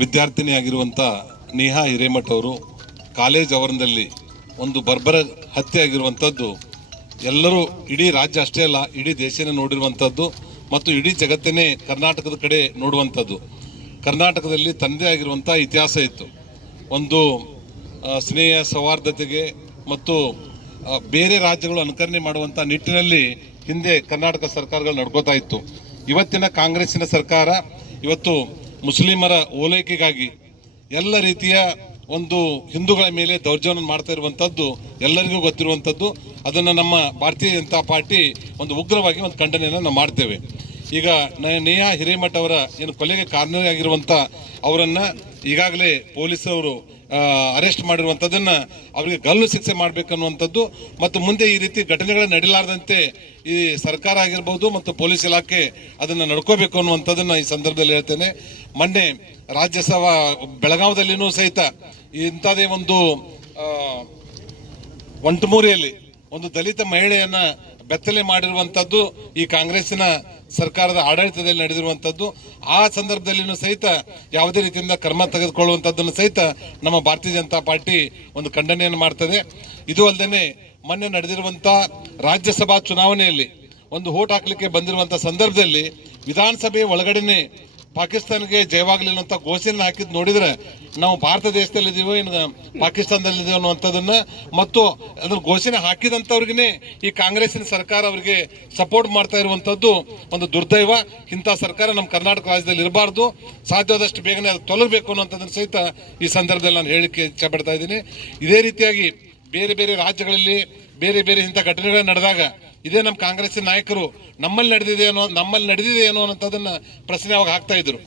ವಿದ್ಯಾರ್ಥಿನಿ ಆಗಿರುವಂಥ ನೇಹಾ ಹಿರೇಮಠ ಅವರು ಕಾಲೇಜ್ ಆವರಣದಲ್ಲಿ ಒಂದು ಬರ್ಬರ ಹತ್ಯೆ ಆಗಿರುವಂಥದ್ದು ಎಲ್ಲರೂ ಇಡೀ ರಾಜ್ಯ ಅಷ್ಟೇ ಅಲ್ಲ ಇಡೀ ದೇಶನೇ ನೋಡಿರುವಂಥದ್ದು ಮತ್ತು ಇಡೀ ಜಗತ್ತನ್ನೇ ಕರ್ನಾಟಕದ ಕಡೆ ನೋಡುವಂಥದ್ದು. ಕರ್ನಾಟಕದಲ್ಲಿ ತಂದೆ ಆಗಿರುವಂಥ ಇತಿಹಾಸ ಇತ್ತು. ಒಂದು ಸ್ನೇಹ ಸೌಹಾರ್ದತೆಗೆ ಮತ್ತು ಬೇರೆ ರಾಜ್ಯಗಳು ಅನುಕರಣೆ ಮಾಡುವಂಥ ನಿಟ್ಟಿನಲ್ಲಿ ಹಿಂದೆ ಕರ್ನಾಟಕ ಸರ್ಕಾರಗಳು ನಡ್ಕೋತಾ ಇತ್ತು. ಇವತ್ತಿನ ಕಾಂಗ್ರೆಸ್ಸಿನ ಸರ್ಕಾರ ಇವತ್ತು ಮುಸ್ಲಿಮರ ಓಲೈಕೆಗಾಗಿ ಎಲ್ಲ ರೀತಿಯ ಒಂದು ಹಿಂದೂಗಳ ಮೇಲೆ ದೌರ್ಜನ್ಯ ಮಾಡ್ತಾ ಇರುವಂಥದ್ದು ಎಲ್ಲರಿಗೂ ಗೊತ್ತಿರುವಂಥದ್ದು. ಅದನ್ನು ನಮ್ಮ ಭಾರತೀಯ ಜನತಾ ಪಾರ್ಟಿ ಒಂದು ಉಗ್ರವಾಗಿ ಒಂದು ಖಂಡನೆಯನ್ನು ನಾವು ಮಾಡ್ತೇವೆ. ಈಗ ನೇಹಾ ಹಿರೇಮಠ ಅವರ ಏನು ಕೊಲೆಗೆ ಕಾರಣರಾಗಿರುವಂಥ ಅವರನ್ನು ಈಗಾಗಲೇ ಪೊಲೀಸರು ಅರೆಸ್ಟ್ ಮಾಡಿರುವಂಥದ್ದನ್ನ ಅವರಿಗೆ ಗಲ್ಲು ಶಿಕ್ಷೆ ಮಾಡಬೇಕನ್ನುವಂಥದ್ದು ಮತ್ತು ಮುಂದೆ ಈ ರೀತಿ ಘಟನೆಗಳು ನಡೀಲಾರದಂತೆ ಈ ಸರ್ಕಾರ ಆಗಿರ್ಬೋದು ಮತ್ತು ಪೊಲೀಸ್ ಇಲಾಖೆ ಅದನ್ನು ನಡ್ಕೋಬೇಕು ಅನ್ನುವಂಥದ್ದನ್ನ ಈ ಸಂದರ್ಭದಲ್ಲಿ ಹೇಳ್ತೇನೆ. ಮೊನ್ನೆ ರಾಜ್ಯಸಭಾ ಬೆಳಗಾವದಲ್ಲಿನೂ ಸಹಿತ ಇಂಥದೇ ಒಂದು ಒಂಟಮೂರಿಯಲ್ಲಿ ಒಂದು ದಲಿತ ಮಹಿಳೆಯನ್ನ ಬೆತ್ತಲೆ ಮಾಡಿರುವಂಥದ್ದು ಈ ಕಾಂಗ್ರೆಸ್ಸಿನ ಸರ್ಕಾರದ ಆಡಳಿತದಲ್ಲಿ ನಡೆದಿರುವಂಥದ್ದು. ಆ ಸಂದರ್ಭದಲ್ಲಿನೂ ಸಹಿತ ಯಾವುದೇ ರೀತಿಯಿಂದ ಕ್ರಮ ತೆಗೆದುಕೊಳ್ಳುವಂಥದ್ದನ್ನು ಸಹಿತ ನಮ್ಮ ಭಾರತೀಯ ಜನತಾ ಪಾರ್ಟಿ ಒಂದು ಖಂಡನೆಯನ್ನು ಮಾಡ್ತದೆ. ಇದು ಅಲ್ಲದೆ ಮೊನ್ನೆ ನಡೆದಿರುವಂಥ ರಾಜ್ಯಸಭಾ ಚುನಾವಣೆಯಲ್ಲಿ ಒಂದು ವೋಟ್ ಹಾಕಲಿಕ್ಕೆ ಬಂದಿರುವಂಥ ಸಂದರ್ಭದಲ್ಲಿ ವಿಧಾನಸಭೆ ಒಳಗಡೆನೆ ಪಾಕಿಸ್ತಾನಕ್ಕೆ ಜಯವಾಗಲಿ ಅನ್ನುವಂಥ ಘೋಷಣೆ ಹಾಕಿದ್ ನೋಡಿದ್ರೆ ನಾವು ಭಾರತ ದೇಶದಲ್ಲಿದ್ದೀವೋ ಇನ್ನು ಪಾಕಿಸ್ತಾನದಲ್ಲಿದ್ದೀವೋ ಅನ್ನುವಂಥದ್ದನ್ನ ಮತ್ತು ಅದ್ರ ಘೋಷಣೆ ಹಾಕಿದಂಥವ್ರಿಗೆ ಈ ಕಾಂಗ್ರೆಸ್ಸಿನ ಸರ್ಕಾರ ಅವರಿಗೆ ಸಪೋರ್ಟ್ ಮಾಡ್ತಾ ಇರುವಂಥದ್ದು ಒಂದು ದುರ್ದೈವ. ಇಂಥ ಸರ್ಕಾರ ನಮ್ಮ ಕರ್ನಾಟಕ ರಾಜ್ಯದಲ್ಲಿ ಇರಬಾರ್ದು, ಸಾಧ್ಯವಾದಷ್ಟು ಬೇಗನೆ ಅದು ತೊಲಗಬೇಕು ಅನ್ನೋಂಥದ್ದನ್ನು ಸಹಿತ ಈ ಸಂದರ್ಭದಲ್ಲಿ ನಾನು ಹೇಳಿಕೆ ಇಚ್ಛೆ ಪಡ್ತಾ ಇದ್ದೀನಿ. ಇದೇ ರೀತಿಯಾಗಿ ಬೇರೆ ಬೇರೆ ರಾಜ್ಯಗಳಲ್ಲಿ ಬೇರೆ ಬೇರೆ ಇಂಥ ಘಟನೆಗಳು ನಡೆದಾಗ ಇದೇ ನಮ್ಮ ಕಾಂಗ್ರೆಸ್ಸಿನ ನಾಯಕರು ನಮ್ಮಲ್ಲಿ ನಡೆದಿದೆ ಏನೋ ಅನ್ನೋಂಥದ್ದನ್ನ ಪ್ರಶ್ನೆ ಅವಾಗ ಹಾಕ್ತಾ ಇದ್ರು.